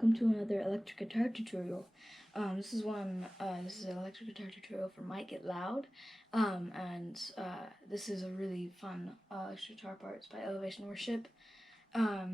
welcome to another electric guitar tutorial. This is an electric guitar tutorial for Might Get Loud, this is a really fun electric guitar parts by Elevation Worship. As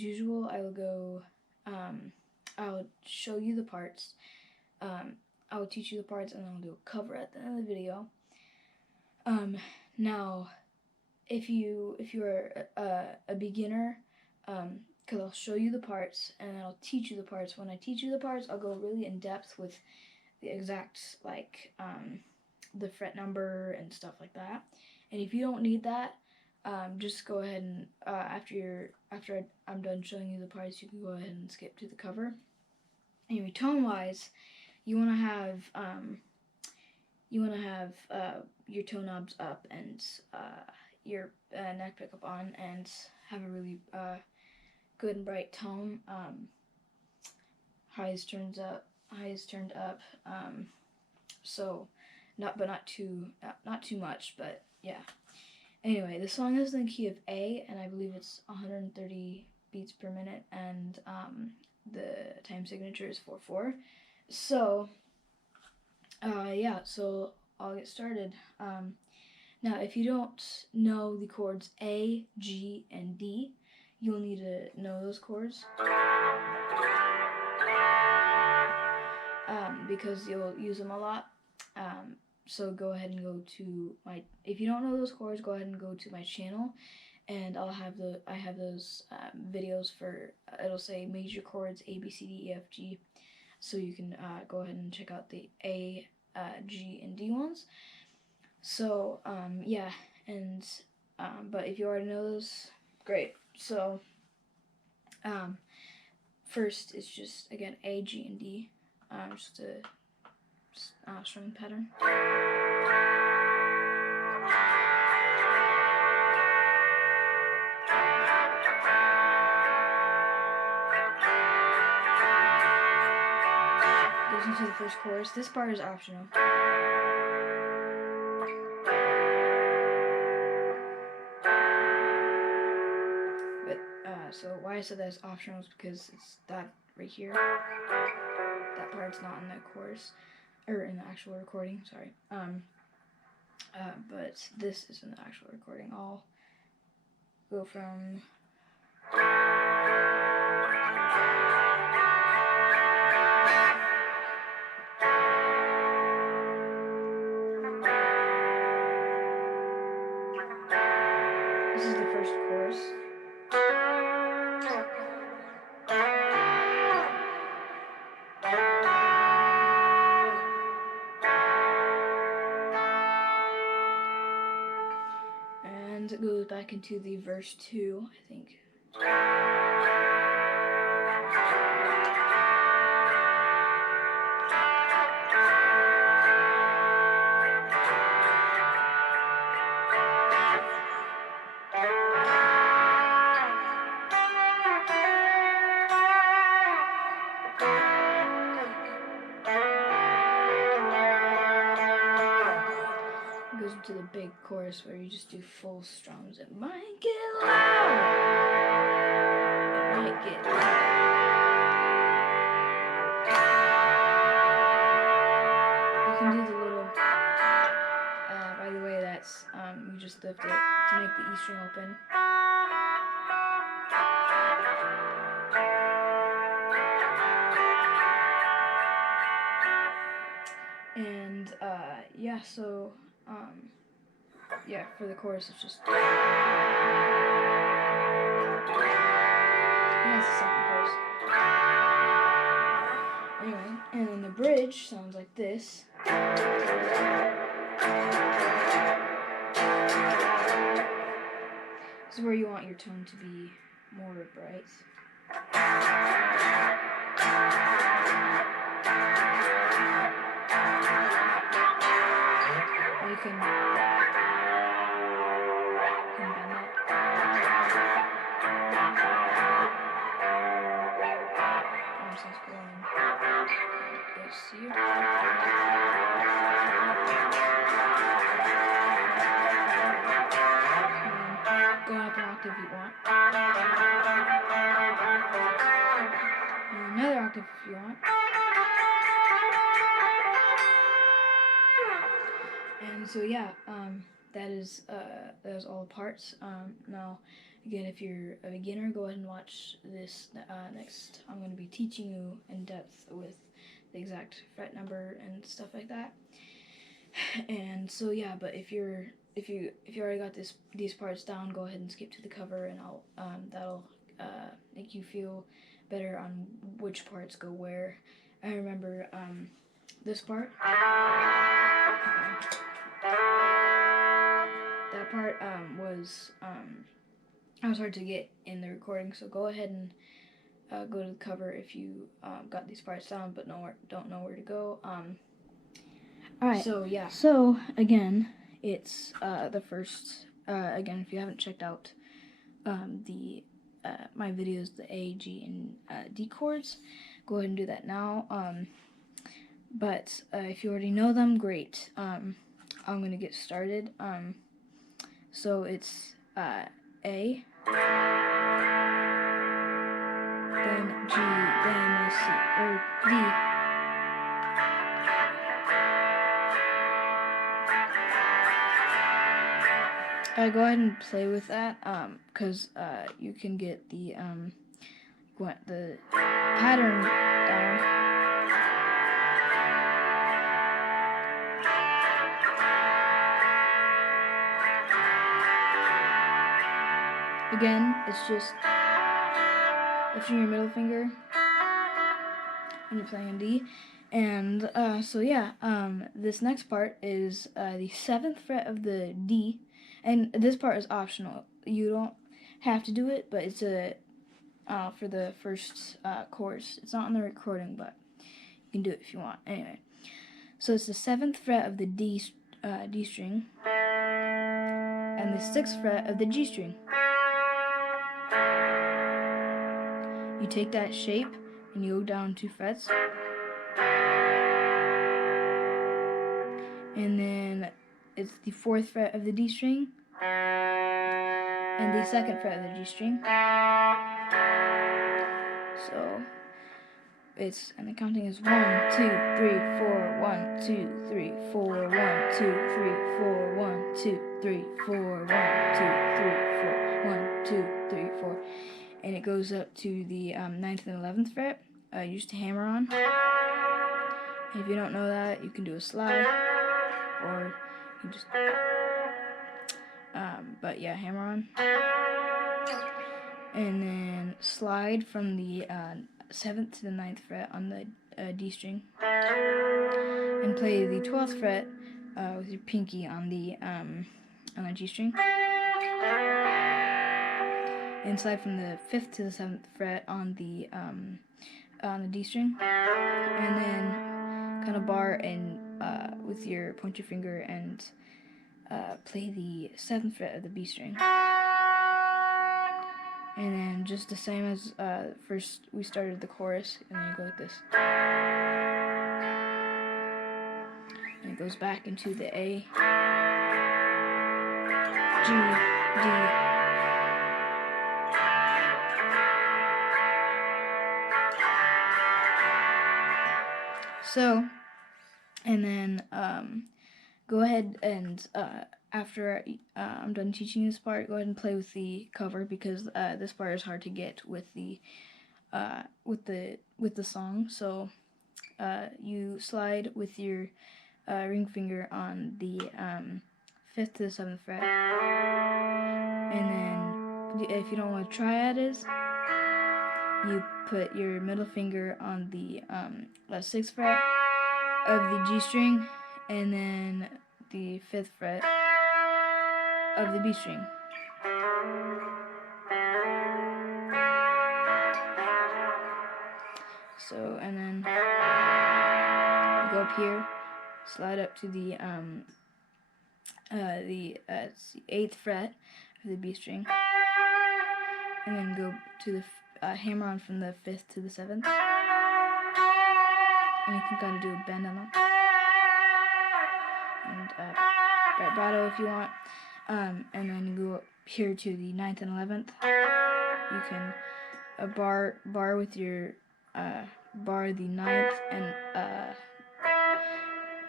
usual, I'll show you the parts, I will teach you the parts, and then I'll do a cover at the end of the video. Now, if you're a beginner, because I'll show you the parts and then I'll teach you the parts. When I teach you the parts, I'll go really in depth with the exact the fret number and stuff like that. And if you don't need that, just go ahead and after I'm done showing you the parts, you can go ahead and skip to the cover. Anyway, tone wise, you want to have your tone knobs up and your neck pickup on, and have a really good and bright tone. Highs turned up, so not too much, but yeah. Anyway, the song is in the key of A, and I believe it's 130 beats per minute, and the time signature is 4/4. So yeah, so I'll get started. Now, if you don't know the chords A, G, and D, you'll need to know those chords because you'll use them a lot. So go ahead and go to if you don't know those chords, go ahead and go to my channel, and I have those videos for, it'll say major chords A, B, C, D, E, F, G, so you can go ahead and check out the A, G, and D ones. So yeah, and but if you already know those, great. So first it's just, again, A, G, and D, just a strum pattern. Goes into the first chorus. This part is optional. So why I said that is optional is because it's that right here. That part's not in the chorus, or in the actual recording, sorry. But this is in the actual recording. I'll go from this is the first chorus. And it goes back into the verse 2, I think. Goes into the big chorus where you just do full strums. It might get loud. It might get loud. You can do the little, by the way, that's, you just lift it to make the E string open. And, yeah, so, yeah, for the chorus, it's just, yeah, it's the second chorus. Anyway, and then the bridge sounds like this. This is where you want your tone to be more bright. You can bend it. So it's going this here. Go up an octave if you want. And so yeah, that is all the parts. Now, again, if you're a beginner, go ahead and watch this next. I'm going to be teaching you in depth with the exact fret number and stuff like that. And so yeah, but if you already got these parts down, go ahead and skip to the cover, and that'll make you feel better on which parts go where. I remember this part. That part was hard to get in the recording, so go ahead and go to the cover if you got these parts down but don't know where to go. Alright, so yeah. So again, it's the first, again, if you haven't checked out my videos, the A, G, and D chords, go ahead and do that now. But if you already know them, great. I'm going to get started. So it's A, then G, then C, or D. Go ahead and play with that, because you can get the pattern down. Again, it's just lifting your middle finger when you're playing in D. And so yeah, this next part is the 7th fret of the D, and this part is optional. You don't have to do it, but it's for the first chorus. It's not on the recording, but you can do it if you want. Anyway, so it's the 7th fret of the D string, and the 6th fret of the G string. You take that shape and you go down 2 frets, and then it's the 4th fret of the D string and the 2nd fret of the G string. So and the counting is 1, 2, 3, 4, 1, 2, 3, 4, 1, 2, 3, 4, 1, 2, 3, 4, 1, 2, 3, 4, 1, 2, 3, 4. And it goes up to the 9th and 11th fret, used to hammer on. If you don't know that, you can do a slide, or you just, but yeah, hammer on. And then slide from the 7th to the 9th fret on the D string, and play the 12th fret with your pinky on the G string. And slide from the 5th to the 7th fret on the D string, and then kind of bar and with your pointer finger and play the 7th fret of the B string. And then just the same as first we started the chorus, and then you go like this. And it goes back into the A, G, D. So, and then go ahead and after I'm done teaching this part, go ahead and play with the cover, because this part is hard to get with the song. So you slide with your ring finger on the 5th to the 7th fret, and then if you don't know what a triad is, you put your middle finger on the 6th fret of the G string, and then the 5th fret of the B string. So, and then you go up here, slide up to the 8th fret of the B string, and then go to the hammer on from the 5th to the 7th, and you can kind of do a bend on that, and vibrato if you want, and then you go up here to the 9th and 11th. You can bar with your bar the 9th and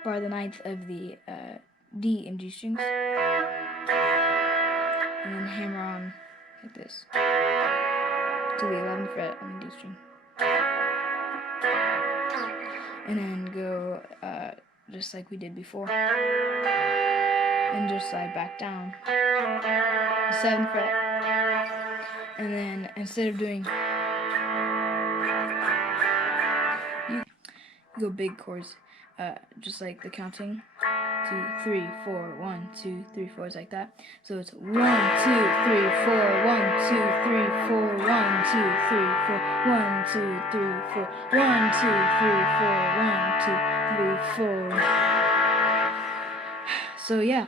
bar the 9th of the D and G strings, and then hammer on like this to the 11th fret on the D string, and then go just like we did before, and just slide back down the 7th fret, and then instead of doing, you go big chords, just like the counting. 2, 3, 4, 1, 2, 3, 4 is like that. So it's 1, 2, 3, 4, 1, 2, 3, 4, 1, 2, 3, 4, 1, 2, 3, 4, 1, 2, 3, 4, 1, 2, 3, 4. So yeah,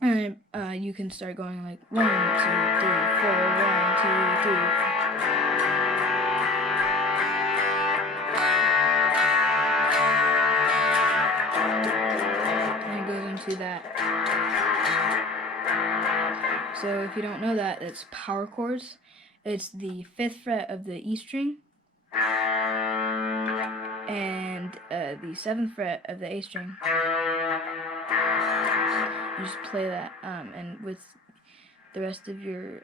and you can start going like 1, 2, 3, 4, 1, 2, 3. That. So if you don't know that, it's power chords. It's the 5th fret of the E string and the 7th fret of the A string. You just play that, and with the rest of your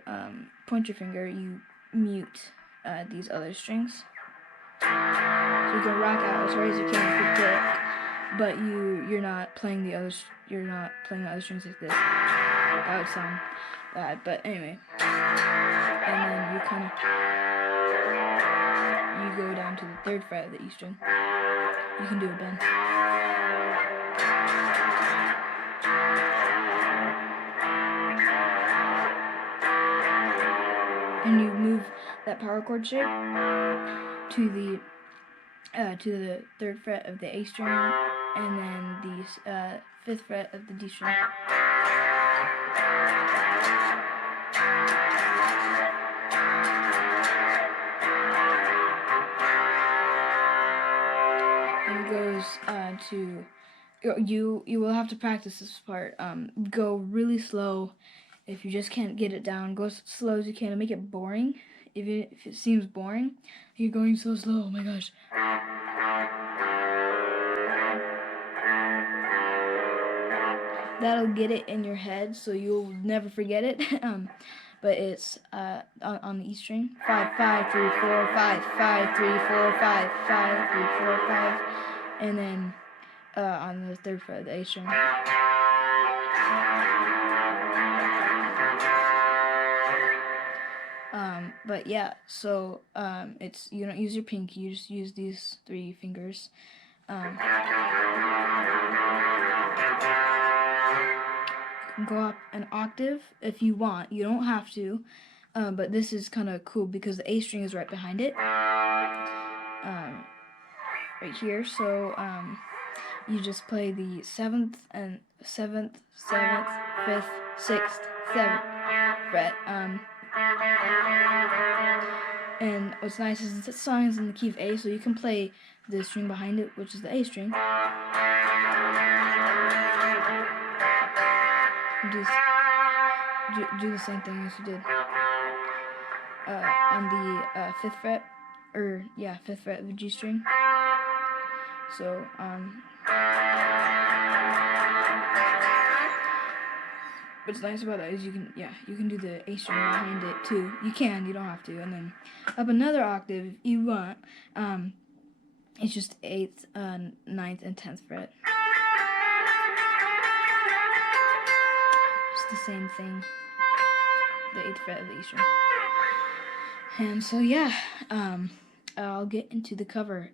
pointer finger, you mute these other strings. So you can rock out as hard as you can with the pick, but you're not playing the other strings like this. That would sound bad, but anyway. And then you go down to the 3rd fret of the E string. You can do a bend. And you move that power chord shape to the 3rd fret of the A string, and then the 5th fret of the D string. And it goes to, you will have to practice this part. Go really slow. If you just can't get it down, go as slow as you can and make it boring. If it seems boring, you're going so slow, oh my gosh. That'll get it in your head, so you'll never forget it. But it's on the E string, 5, 5, 3, 4, 5, 5, 3, 4, 5, 5, 3, 4, 5, and then on the 3rd fret of the A string. But yeah, so it's, you don't use your pinky, you just use these 3 fingers. You can go up an octave if you want. You don't have to, but this is kind of cool because the A string is right behind it, right here. So you just play the 7th, 7th, 5th, 6th, 7th fret. And what's nice is this song is in the key of A, so you can play the string behind it, which is the A string. Do the same thing as you did on the 5th fret, 5th fret of the G string. So what's nice about that is you can do the A string behind it too. You don't have to. And then up another octave if you want. It's just 8th, 9th, and 10th fret. Just the same thing. The 8th fret of the E string. And so yeah, I'll get into the cover.